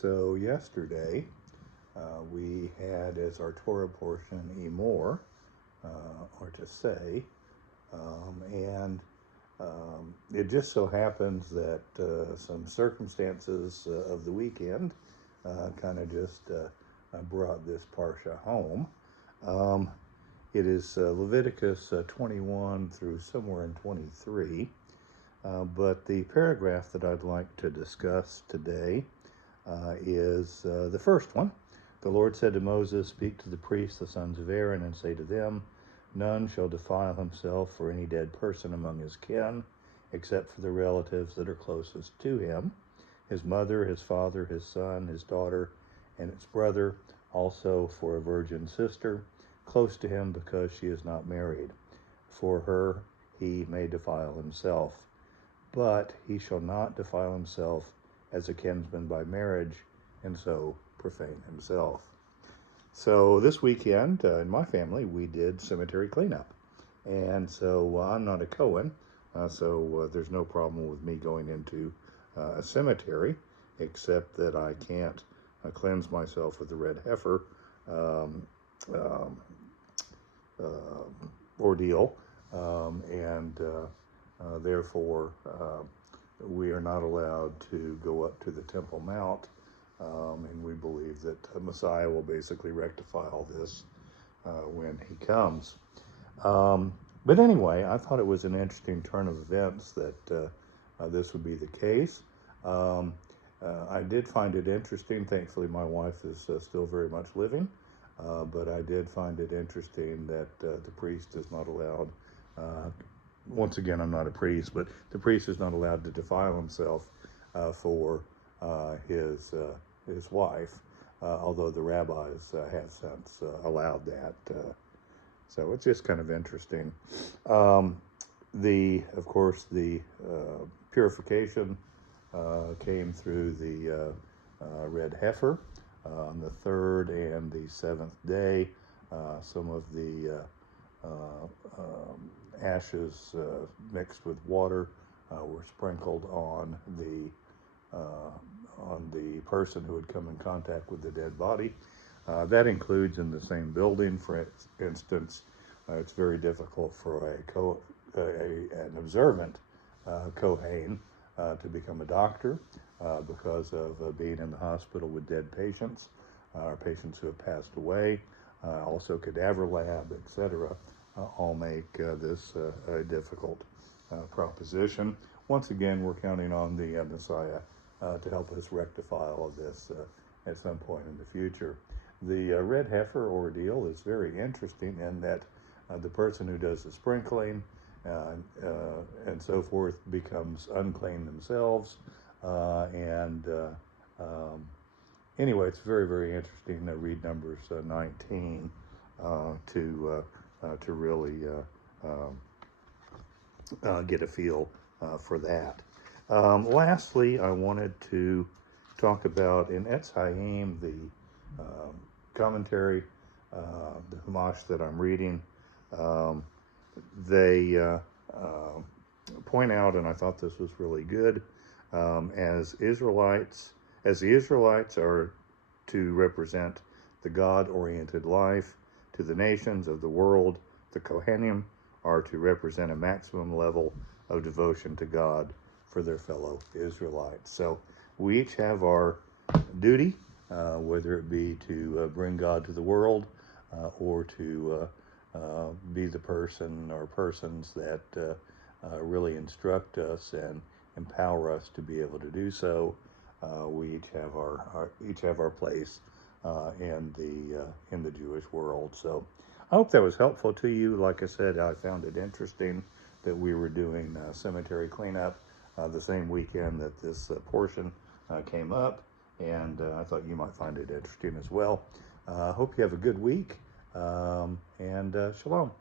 So yesterday we had as our Torah Portion Emor, or to say, and it just so happens that some circumstances of the weekend kind of just brought this Parsha home. It is Leviticus 21 through somewhere in 23, but the paragraph that I'd like to discuss today is the first one. The Lord said to Moses, "Speak to the priests, the sons of Aaron, and say to them, none shall defile himself or any dead person among his kin, except for the relatives that are closest to him, his mother, his father, his son, his daughter, and his brother, also for a virgin sister, close to him because she is not married. For her he may defile himself. But he shall not defile himself as a kinsman by marriage, and so profane himself." So this weekend in my family we did cemetery cleanup, and so I'm not a Cohen, so there's no problem with me going into a cemetery, except that I can't cleanse myself with the red heifer ordeal, and therefore we are not allowed to go up to the Temple Mount, and we believe that Messiah will basically rectify all this when he comes. But anyway, I thought it was an interesting turn of events that this would be the case. I did find it interesting. Thankfully, my wife is still very much living, but I did find it interesting that the priest is not allowed. Once again, I'm not a priest, but the priest is not allowed to defile himself for his wife, although the rabbis have since allowed that. So it's just kind of interesting. Of course, the purification came through the red heifer on the third and the seventh day. Some of the ashes mixed with water were sprinkled on the person who had come in contact with the dead body. That includes in the same building. For instance, it's very difficult for an observant Kohen to become a doctor because of being in the hospital with dead patients, or patients who have passed away. Also cadaver lab, etc., all make this a difficult proposition. Once again, we're counting on the Messiah to help us rectify all of this at some point in the future. The red heifer ordeal is very interesting in that the person who does the sprinkling and so forth becomes unclean themselves. Anyway, it's very, very interesting to read Numbers 19 to really get a feel for that. Lastly, I wanted to talk about in Etz Chaim, the commentary, the Humash that I'm reading. They point out, and I thought this was really good, as the Israelites are to represent the God-oriented life to the nations of the world, the Kohanim are to represent a maximum level of devotion to God for their fellow Israelites. So we each have our duty, whether it be to bring God to the world or to be the person or persons that really instruct us and empower us to be able to do so. We each have our place in the Jewish world. So I hope that was helpful to you. Like I said, I found it interesting that we were doing cemetery cleanup the same weekend that this portion came up, and I thought you might find it interesting as well. Hope you have a good week, and shalom.